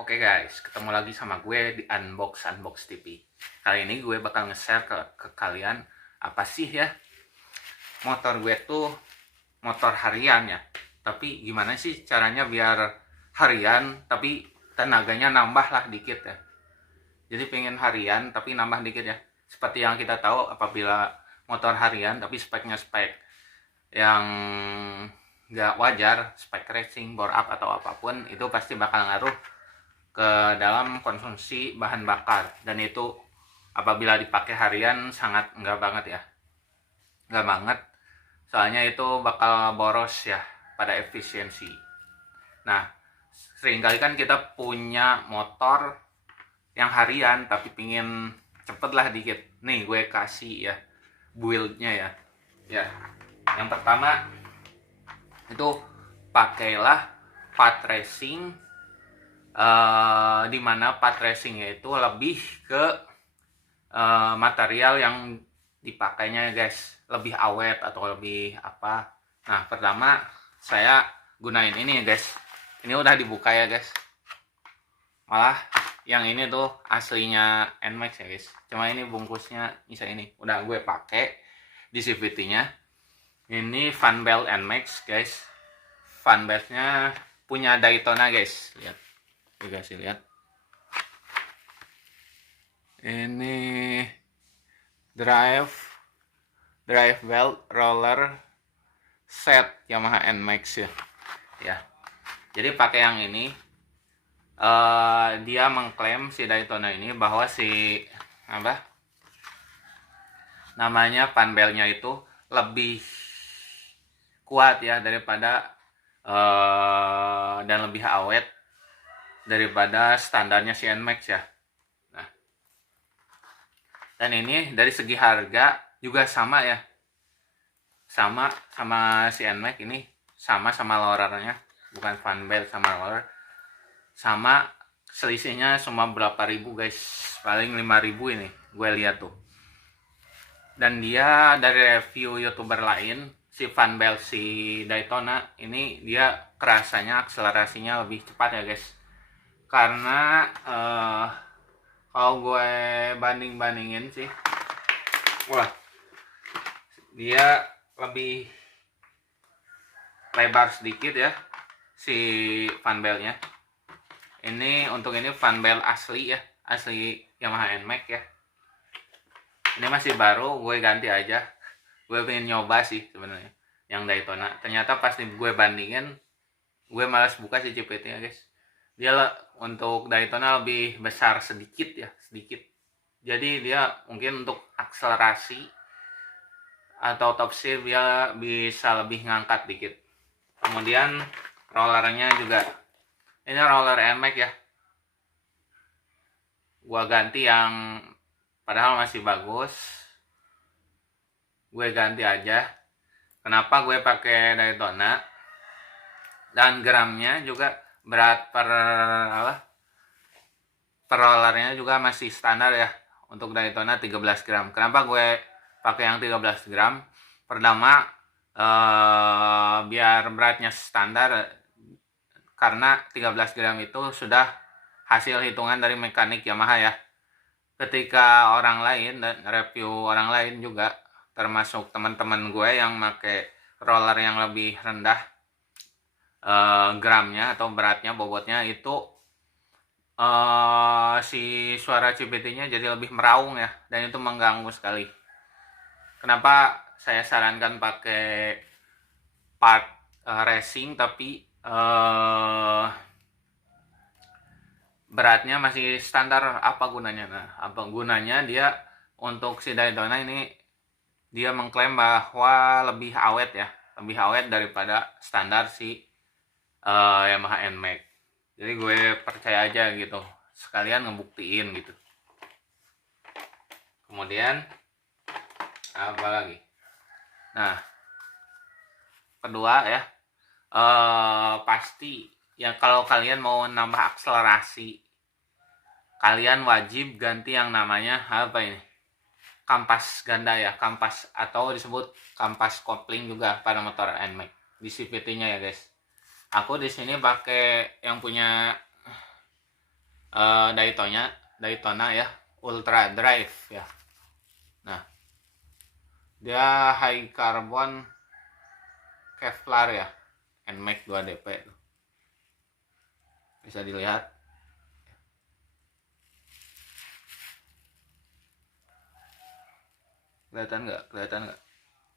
Oke guys, ketemu lagi sama gue di Unbox TV. Kali ini gue bakal nge-share ke kalian apa sih ya motor gue tuh motor harian ya. Tapi gimana sih caranya biar harian tapi tenaganya nambah lah dikit ya. Jadi pengen harian tapi nambah dikit ya. Seperti yang kita tahu apabila motor harian tapi speknya spek yang nggak wajar, spek racing, bore up atau apapun, itu pasti bakal ngaruh ke dalam konsumsi bahan bakar, dan itu apabila dipakai harian sangat enggak banget ya, enggak banget, soalnya itu bakal boros ya pada efisiensi. Nah, seringkali kan kita punya motor yang harian tapi pingin cepet lah dikit. Nih gue kasih ya buildnya ya. Ya, yang pertama itu pakailah part racing, dimana part racingnya itu lebih ke material yang dipakainya guys, lebih awet atau lebih apa. Nah, pertama saya gunain ini ya guys, ini udah dibuka ya guys, malah yang ini tuh aslinya NMAX ya guys, cuma ini bungkusnya bisa ini udah gue pakai di CVT nya. Ini fan belt NMAX guys, fan beltnya punya Daytona guys, lihat, dikasih lihat. Ini drive belt roller set Yamaha NMAX ya. Ya. Jadi pakai yang ini, dia mengklaim si Daytona ini bahwa si apa namanya fan beltnya itu lebih kuat ya daripada dan lebih awet daripada standarnya si NMAX ya. Nah, dan ini dari segi harga juga sama ya, sama si NMAX ini, sama rollernya, bukan fan belt sama roller, sama, selisihnya cuma berapa ribu guys, paling 5.000 ini gue lihat tuh. Dan dia dari review youtuber lain, si fan belt si Daytona ini dia kerasanya akselerasinya lebih cepat ya guys, karena kalau gue bandingin sih, wah, dia lebih lebar sedikit ya si fan beltnya. Ini untuk ini fan belt asli ya, asli Yamaha NMAX ya. Ini masih baru, gue ganti aja. Gue pengen nyoba sih sebenarnya yang Daytona. Ternyata pas gue bandingin, gue malas buka si CVT-nya guys. Dia untuk Daytona lebih besar sedikit ya, sedikit. Jadi dia mungkin untuk akselerasi atau top speed dia bisa lebih ngangkat dikit. Kemudian rollernya juga, ini roller NMAX ya, gua ganti yang padahal masih bagus, gue ganti aja. Kenapa gue pakai Daytona? Dan gramnya juga berat per rollernya juga masih standar ya, untuk Daytona 13 gram. Kenapa gue pakai yang 13 gram? Pertama, biar beratnya standar, karena 13 gram itu sudah hasil hitungan dari mekanik Yamaha ya. Ketika orang lain dan review orang lain juga, termasuk teman-teman gue yang pakai roller yang lebih rendah gramnya atau beratnya, bobotnya itu, si suara CVT-nya jadi lebih meraung ya, dan itu mengganggu sekali. Kenapa saya sarankan pakai part racing tapi beratnya masih standar? Apa gunanya? Nah, apa gunanya dia untuk si Daytona ini, dia mengklaim bahwa lebih awet ya, lebih awet daripada standar si Yamaha NMAX. Jadi gue percaya aja gitu, sekalian ngebuktiin gitu. Kemudian apa lagi? Nah, kedua ya, pasti ya kalau kalian mau nambah akselerasi, kalian wajib ganti yang namanya apa ini, kampas ganda ya, kampas atau disebut kampas kopling juga pada motor NMAX di CVT-nya ya guys. Aku di sini pakai yang punya Daytona ya, Ultra Drive ya. Nah, dia high carbon Kevlar ya, NMAX 2DP. Bisa dilihat. Kelihatan nggak?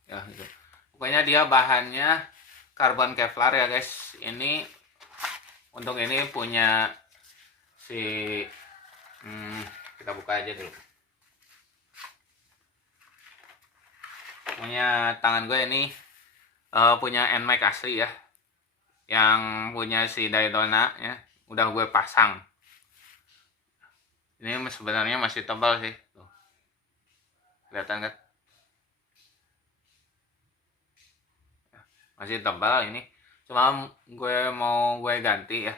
Ya, gitu. Pokoknya dia bahannya karbon Kevlar ya guys. Ini untuk ini punya si kita buka aja dulu. Punya tangan gue ini punya NMAX asli ya, yang punya si Daytona ya, udah gue pasang. Ini sebenarnya masih tebal sih, tuh. Kelihatan kan? Masih tebal ini. Cuma gue ganti ya.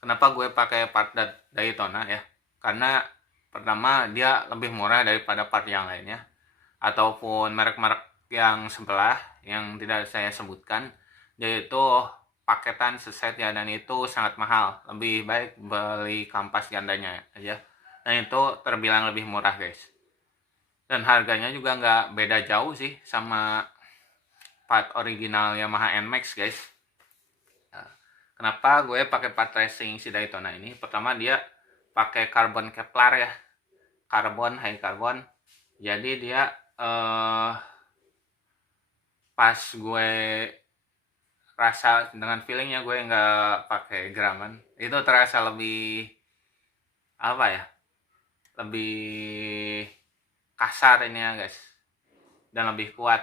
Kenapa gue pakai part Daytona ya? Karena pertama dia lebih murah daripada part yang lainnya, ataupun merek-merek yang sebelah yang tidak saya sebutkan. Dia itu paketan seset ya, dan itu sangat mahal. Lebih baik beli kampas gandanya aja, dan itu terbilang lebih murah guys. Dan harganya juga nggak beda jauh sih sama part original Yamaha NMAX guys. Kenapa gue pakai part racing si Daytona ini? Pertama, dia pakai karbon Kevlar ya, high carbon. Jadi dia pas gue rasa dengan feelingnya, gue nggak pakai graman, itu terasa lebih apa ya, lebih kasar ini ya guys, dan lebih kuat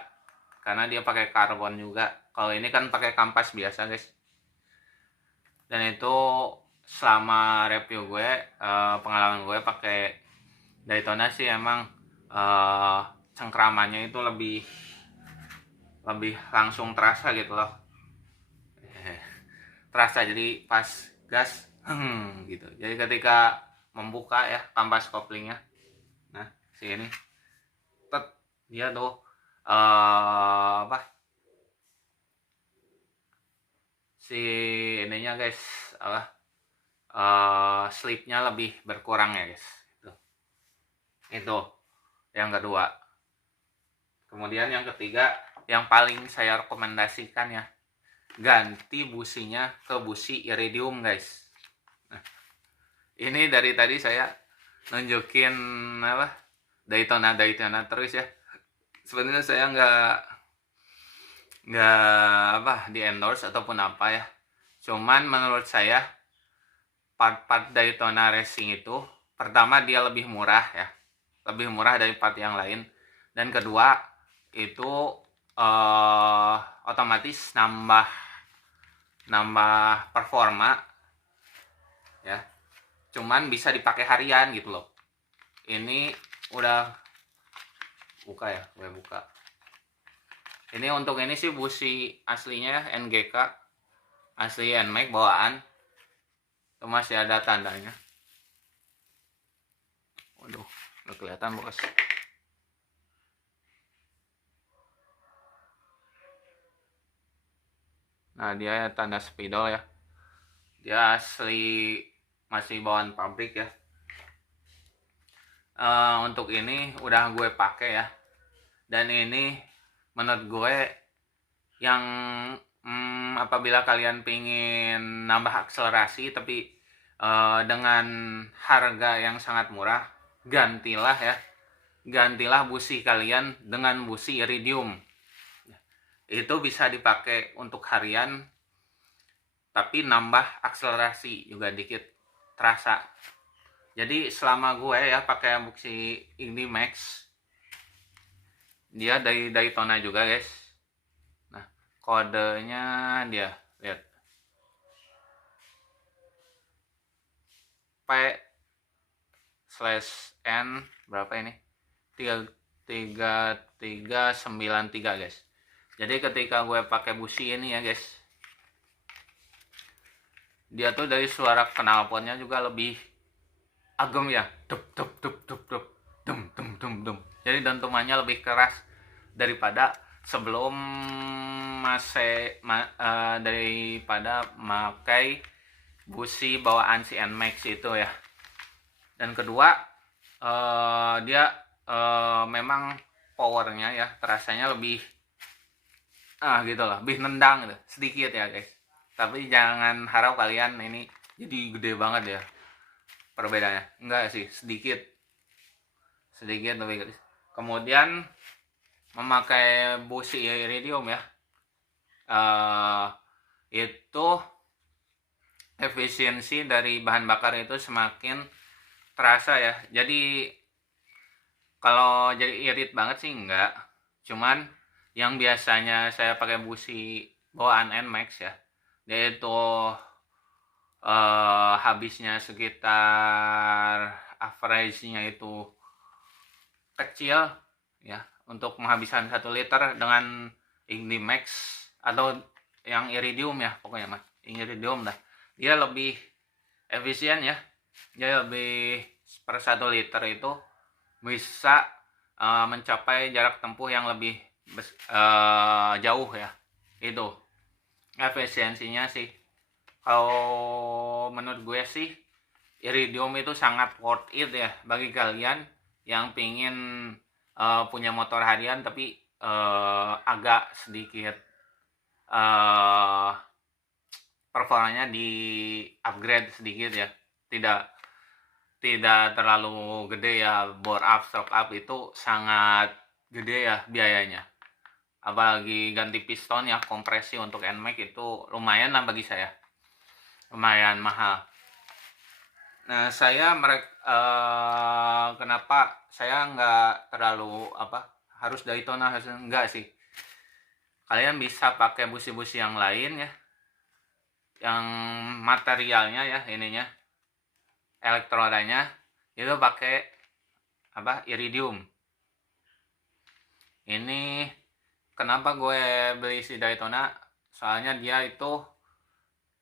karena dia pakai karbon juga. Kalau ini kan pakai kampas biasa guys. Dan itu selama review gue, pengalaman gue pakai Daytona sih emang cengkramannya itu lebih langsung terasa gitu loh. Terasa, jadi pas gas gitu. Jadi ketika membuka ya kampas koplingnya, nah si ini dia tuh si ininya guys, slipnya lebih berkurang ya guys. Itu yang kedua. Kemudian yang ketiga, yang paling saya rekomendasikan ya, ganti businya ke busi iridium guys. Nah, ini dari tadi saya nunjukin Daytona terus ya. Sebenarnya saya nggak di endorse ataupun apa ya. Cuman menurut saya part Daytona Racing itu, pertama dia lebih murah ya, lebih murah dari part yang lain. Dan kedua itu otomatis nambah performa ya. Cuman bisa dipakai harian gitu loh. Ini udah buka ya, gue buka. Ini untuk ini sih busi aslinya NGK, asli NMAX bawaan. Itu masih ada tandanya. Waduh, nggak kelihatan bos. Nah, dia tanda spidol ya. Dia asli masih bawaan pabrik ya. Untuk ini udah gue pakai ya. Dan ini menurut gue yang apabila kalian pingin nambah akselerasi tapi dengan harga yang sangat murah, gantilah busi kalian dengan busi iridium. Itu bisa dipakai untuk harian, tapi nambah akselerasi juga dikit terasa. Jadi selama gue ya pakai busi ini Max, dia dari Daytona juga guys. Nah, kodenya dia lihat P/N berapa ini, 3393 guys. Jadi ketika gue pakai busi ini ya guys, dia tuh dari suara knalpotnya juga lebih agem ya, dup dup dup dup dup dum dum dum dum. Jadi dentumannya lebih keras daripada sebelum daripada pakai busi bawaan si NMAX itu ya. Dan kedua, dia memang powernya ya terasanya lebih gitu loh, lebih nendang gitu sedikit ya guys. Tapi jangan harap kalian ini jadi gede banget ya perbedaannya, enggak sih, sedikit lebih gede. Kemudian memakai busi iridium ya, itu efisiensi dari bahan bakar itu semakin terasa ya. Jadi kalau jadi irit banget sih enggak, cuman yang biasanya saya pakai busi bawaan NMAX ya, dia itu habisnya sekitar average-nya itu kecil ya, untuk menghabiskan 1 liter dengan Ignimax atau yang iridium ya, pokoknya mah iridium dah, dia lebih efisien ya. Dia lebih per 1 liter itu bisa mencapai jarak tempuh yang lebih jauh ya. Itu efisiensinya sih. Kalau menurut gue sih iridium itu sangat worth it ya bagi kalian yang pingin punya motor harian tapi agak sedikit performanya di upgrade sedikit ya, tidak terlalu gede ya. Bore up, stroke up itu sangat gede ya biayanya, apalagi ganti piston ya, kompresi untuk NMAX itu lumayan lah bagi saya, lumayan mahal. Nah saya kenapa saya nggak terlalu harus Daytona, harus enggak sih, kalian bisa pakai busi-busi yang lain ya, yang materialnya ya, ininya elektrodanya itu pakai iridium. Ini kenapa gue beli si Daytona, soalnya dia itu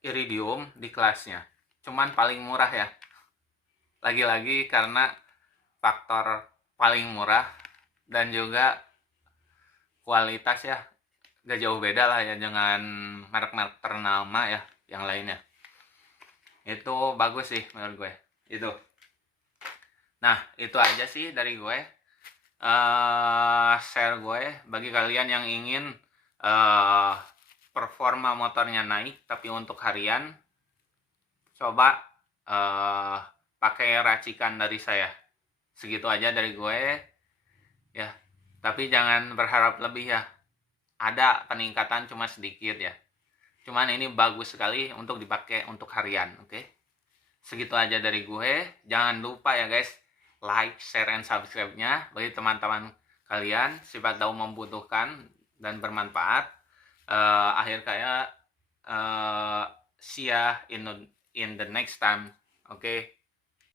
iridium di kelasnya, cuman paling murah ya, lagi-lagi karena faktor paling murah dan juga kualitas ya, gak jauh beda lah ya dengan merek-merek ternama ya yang lainnya. Itu bagus sih menurut gue itu. Nah itu aja sih dari gue, share gue bagi kalian yang ingin performa motornya naik tapi untuk harian, coba pakai racikan dari saya. Segitu aja dari gue ya, tapi jangan berharap lebih ya, ada peningkatan cuma sedikit ya, cuman ini bagus sekali untuk dipakai untuk harian. Oke? Segitu aja dari gue. Jangan lupa ya guys, like, share, and subscribe-nya bagi teman-teman kalian, siapa tahu membutuhkan dan bermanfaat. Akhir kaya see ya in the next time. Oke?